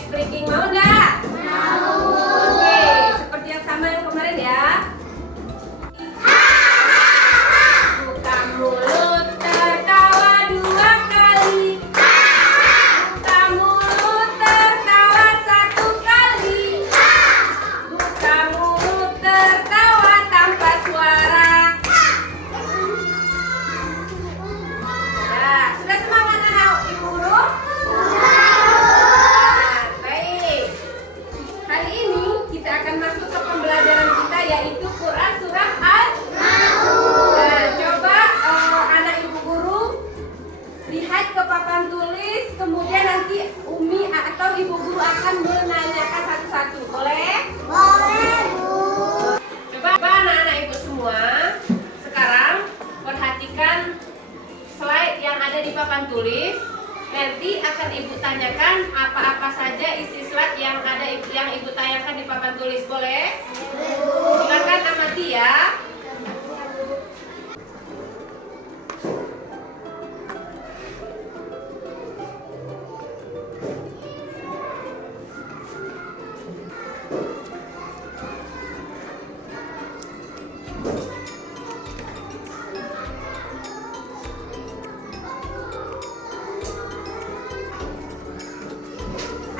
ice breaking, mau nggak? Mau. Oke, seperti yang sama yang kemarin ya. Buka mulut tertawa 2 kali. Buka mulut tertawa 1 kali. Buka mulut tertawa tanpa suara. Ya, sudah semangat anak ibu guru? Baik. Hari ini kita akan masuk ke pembelajaran kita yaitu Quran surah Al-Maun. Nah, coba anak ibu guru lihat ke papan tulis, kemudian nanti Umi atau ibu guru akan menanyakan satu-satu. Boleh? Boleh, Bu. Coba anak-anak ibu semua sekarang perhatikan slide yang ada di papan tulis. Nanti akan ibu tanyakan apa-apa saja isi slide yang ada yang ibu tanyakan di papan tulis. Boleh? Silakan amati ya.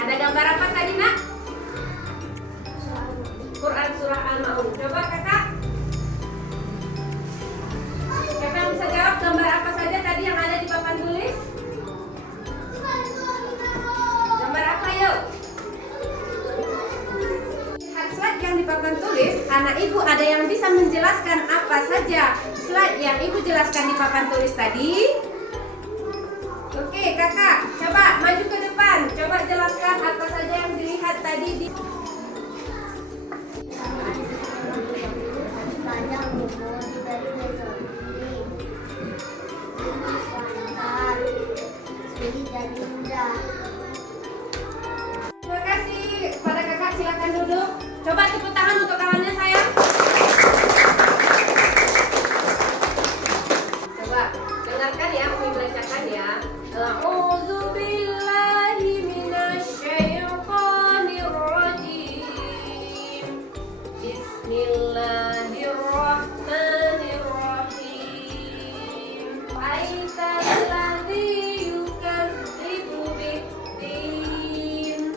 Ada gambar apa tadi, Nak? Quran surah Al-Maun. Coba kakak. Siapa yang bisa jawab gambar apa saja tadi yang ada di papan tulis? Gambar apa yuk? Lihat slide yang di papan tulis. Anak ibu ada yang bisa menjelaskan apa saja slide yang ibu jelaskan di papan tulis tadi? Oke kakak, coba maju ke depan. Coba jelaskan apa saja yang dilihat tadi di Panjang buku diberi besok. Mantap. Sulit dan indah. Terima kasih kepada kakak, silakan duduk. Coba tepuk tangan untuk kawannya sayang. Coba dengarkan ya, Umi bacakan ya. A'udzu billahi minasyaitonir rajim. Bismillahirrahmanirrahim. Aitalladzi yukadzibu bid-din.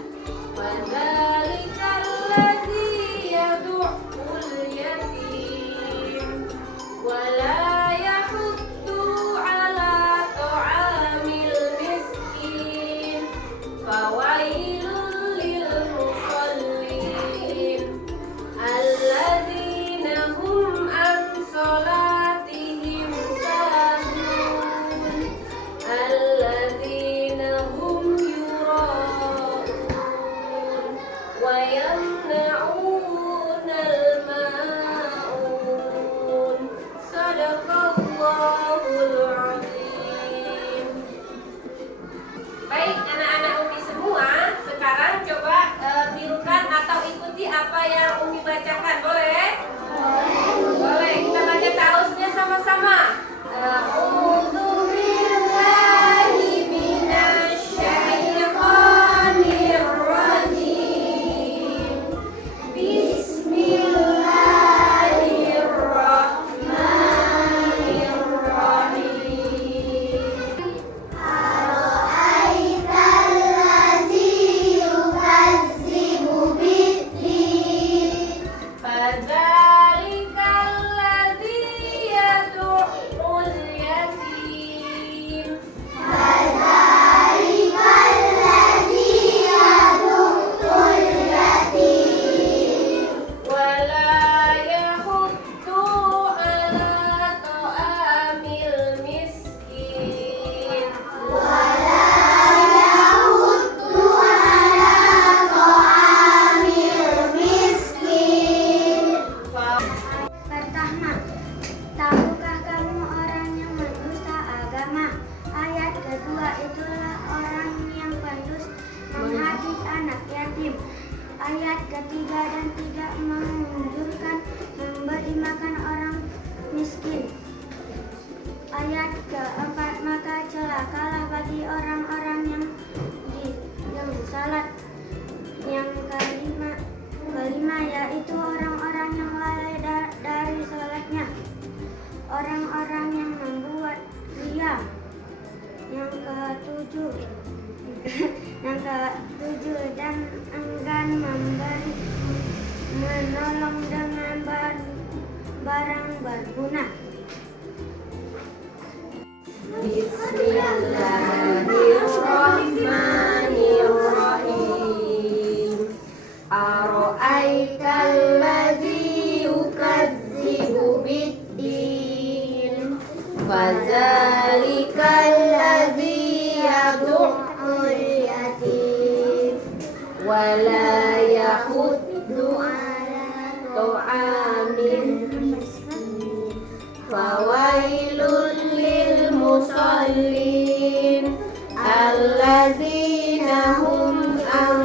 Wadzalikal-ladzi yad'ul yatim. Wala yahuddu ala ta'amil miskin. Fawailul lil musallin. Alladzina hum an salatihim sahun. Alladzina hum yura'un wa yamna'unal ma'un. Sadaqallahul azim. Baik anak-anak Umi semua, sekarang coba tirukan atau ikuti apa yang Umi bacakan, boleh? Boleh, kita baca ta'awuznya sama-sama. A'udzu billahi minasyaitonir rajim. Bismillahirrahmanirrahim. Ara'aitalladzi yukadzibu bid-din. Fadzalikal-ladzi yad'ul yatim. Fadzalikal-ladzi yad'ul yatim. Wala yahuddu ala ta'amil miskin. Wala yahuddu ala ta'amil miskin. Pertama, tahukah kamu orang yang mendusta agama? Ayat kedua, itulah orang yang pendusta menghadik anak yatim. Ayat ketiga dan tidak menganjurkan memberi makan orang miskin. Ayat keempat, maka celakalah bagi orang-orang yang salat Yang ketujuh, dan enggan menolong dengan barang berguna. Bismillahirrahmanirrahim. Ara'aital ladzi yukadzibu biddin, fadzalikal ladzi yad'ul yatim wa la yahuddu 'ala ta'amil miskin, fawailul lil musallin alladzina hum an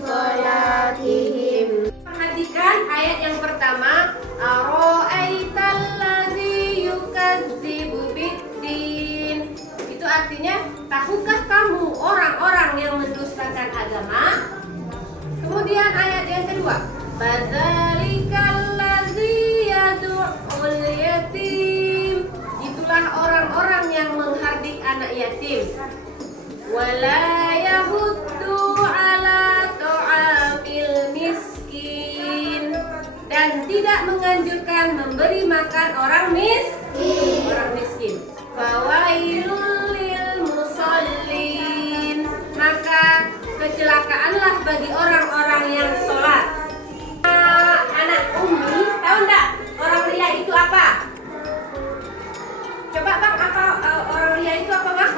salatihim. Perhatikan ayat yang pertama, ara'aital ladzi yukadzibu biddin. Itu artinya, tahukah kamu orang-orang yang mendustakan agama? Kemudian ayat yang kedua, fadzalikal ladzi yad'ul yatim. Itulah orang-orang yang menghardik anak yatim. Wala yahuddu 'ala ta'amil miskin. Dan tidak menganjurkan memberi makan orang miskin. Fawailul lil musallin. Maka kecelakaanlah bagi orang-orang yang sholat. Anak Umi, tahu enggak orang ria itu apa? Coba Bang, apa orang ria itu apa Bang?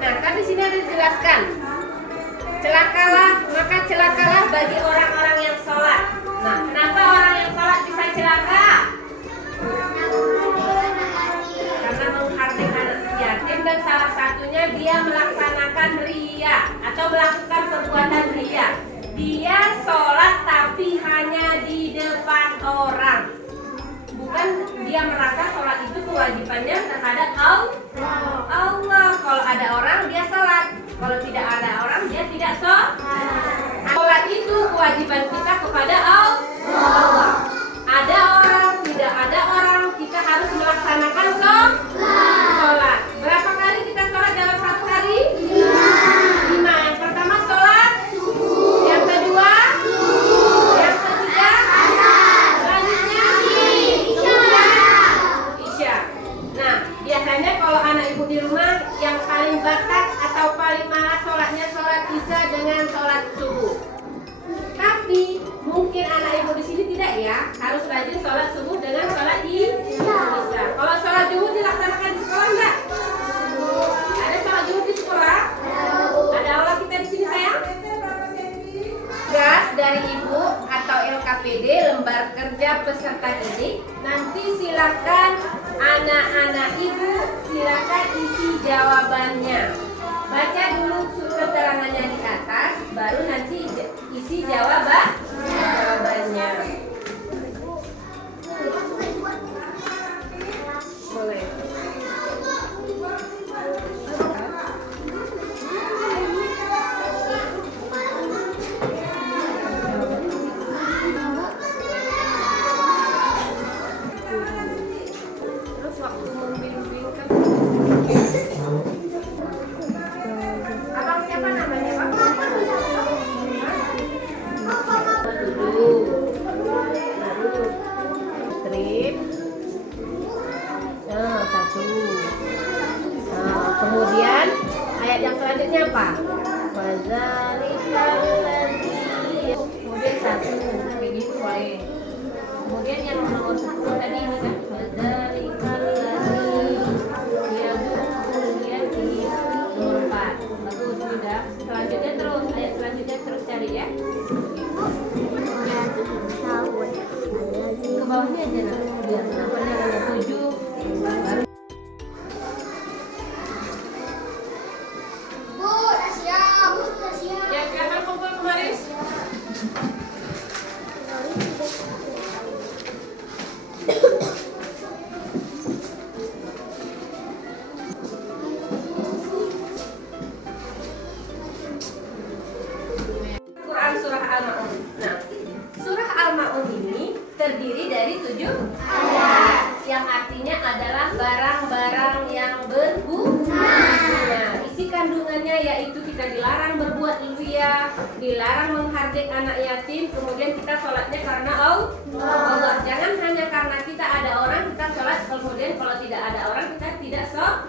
Nah, kan di sini ada dijelaskan. Celakalah bagi orang-orang yang sholat. Nah, kenapa orang yang sholat bisa celaka? Karena menghardik anak yatim, dan salah satunya dia melaksanakan ria atau melakukan perbuatan ria. Dia sholat tapi hanya di depan orang. Bukan dia merasa sholat itu kewajibannya terhadap Allah. Kalau ada orang dia sholat, kalau tidak ada orang dia tidak sholat. Sholat itu kewajiban kita kepada Allah. Ada orang, tidak ada orang, kita harus melaksanakan sholat. Berapa kali kita sholat dalam satu hari? 5. Yang pertama sholat, yang kedua, yang ketiga, selanjutnya Isya. Nah, biasanya kalau anak ibu di rumah yang paling bakat atau paling malas sholatnya sholat Isya dengan sholat subuh. Tapi mungkin anak ibu di sini tidak ya, harus rajin sholat subuh dengan sholat Isya. Kalau sholat Jumat dilaksanakan di sekolah enggak? Ada sholat Jumat di sekolah? Ada aula kita di sini sayang? Tugas dari ibu atau LKPD, lembar kerja peserta didik. Nanti silakan anak-anak ibu silakan isi jawabannya. Baca dulu keterangannya di atas, baru nanti isi jawabannya. Boleh. Terus waktu membimbingkan, abang siapa namanya Bang? Duduk, strip. Nah, 1. Nah, kemudian ayat yang selanjutnya apa? Fazalikal ladzi. Kemudian 1, kayak gitu boleh. Kemudian yang nomor 10 tadi ini kan, fazalikal ladzi yad'ul yatim. Nomor 4. Bagus, sudah. Selanjutnya terus, ayat selanjutnya terus cari ya. Ke bawahnya aja nah, biar namanya ada 7 baru. Ya, kapan kumpul kemarin? Quran surah Al-Ma'un. Nah, surah Al-Ma'un ini terdiri dari 7 ayat yang artinya adalah barang-barang yang berguna. Isi kandungannya yaitu kita dilarang lansia, dilarang menghardik anak yatim, kemudian kita sholatnya karena Allah. Jangan hanya karena kita ada orang kita sholat, kemudian kalau tidak ada orang kita tidak sholat.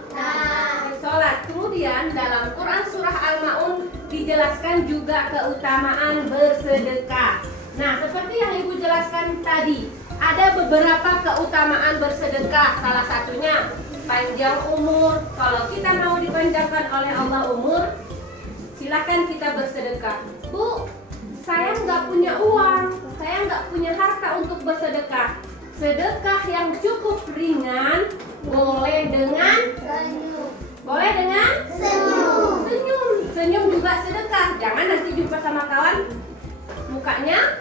Kemudian dalam Quran surah Al-Maun dijelaskan juga keutamaan bersedekah. Nah, seperti yang Ibu jelaskan tadi, ada beberapa keutamaan bersedekah. Salah satunya panjang umur. Kalau kita mau dipanjangkan oleh Allah umur, silakan kita bersedekah. Bu, saya nggak punya uang, saya nggak punya harta untuk bersedekah. Sedekah yang cukup ringan boleh dengan senyum juga sedekah. Jangan nanti jumpa sama kawan mukanya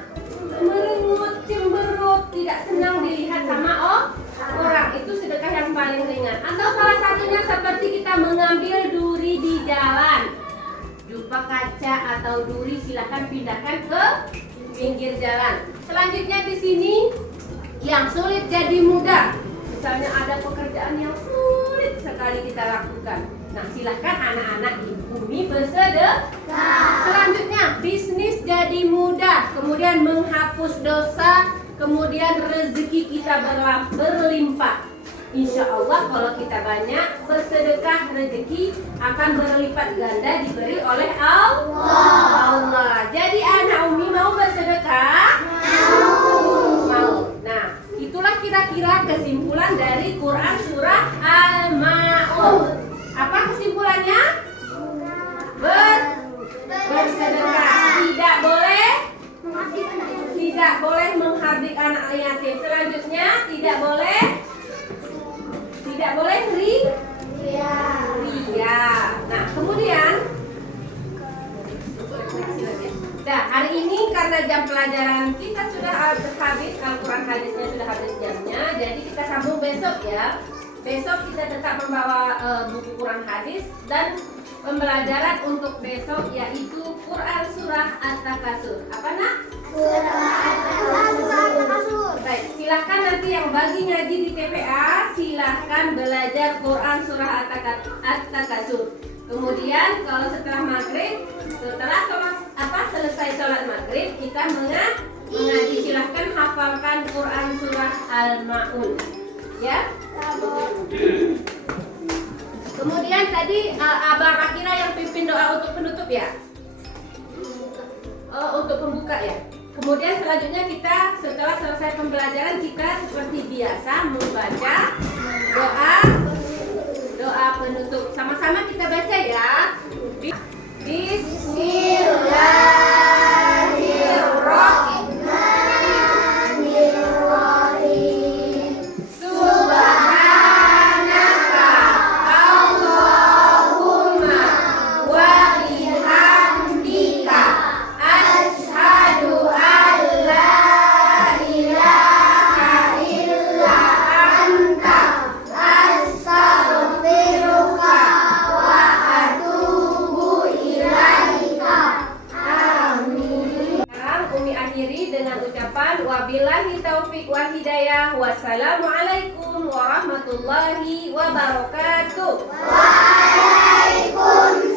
merengut, cemberut, tidak senang dilihat sama orang. Itu sedekah yang paling ringan. Atau salah satunya seperti kita mengambil duri di jalan. Jumpa kaca atau duri, silahkan pindahkan ke pinggir jalan. Selanjutnya di sini yang sulit jadi mudah. Misalnya ada pekerjaan yang sulit sekali kita lakukan. Nah, silahkan anak-anak ibu ini bersedekah. Selanjutnya bisnis jadi mudah, kemudian menghapus dosa, kemudian rezeki kita berlimpah. Insya Allah kalau kita banyak bersedekah, rezeki akan berlipat ganda diberi oleh Allah. Jadi anak Umi mau bersedekah? Mau. Nah, itulah kira-kira kesimpulan dari Quran surah Al-Maun. Apa kesimpulannya? Bersedekah. Tidak boleh menghardik anak yatim. Selanjutnya tidak boleh ria. Nah, kemudian hari ini karena jam pelajaran kita sudah habis, Al-Quran hadisnya sudah habis jamnya, jadi kita sambung besok ya. Besok kita tetap membawa buku Quran hadis dan pembelajaran untuk besok yaitu Quran surah At-Takasur. Apa nak? Baik, silahkan nanti yang bagi ngaji di TPA silahkan belajar Quran surah At-Takasur. Kemudian kalau setelah maghrib, selesai sholat maghrib kita mengaji. Silahkan hafalkan Quran surah Al-Maun. Ya. Kemudian tadi Abang Akira yang pimpin doa untuk penutup ya. Untuk pembuka ya. Kemudian selanjutnya kita setelah selesai pembelajaran kita seperti biasa membaca doa penutup. Sama-sama kita baca ya. Bismillahirrahmanirrahim. Subhanaka Allahumma wa bihamdika asyhadu an la ilaha illa anta astaghfiruka wa atubu ilaika. Amin. Sekarang Umi akhiri dengan ucapan wabillahi taufiq wal hidayah. Wassalamualaikum warahmatullahi wabarakatuh. Waalaikumsalam.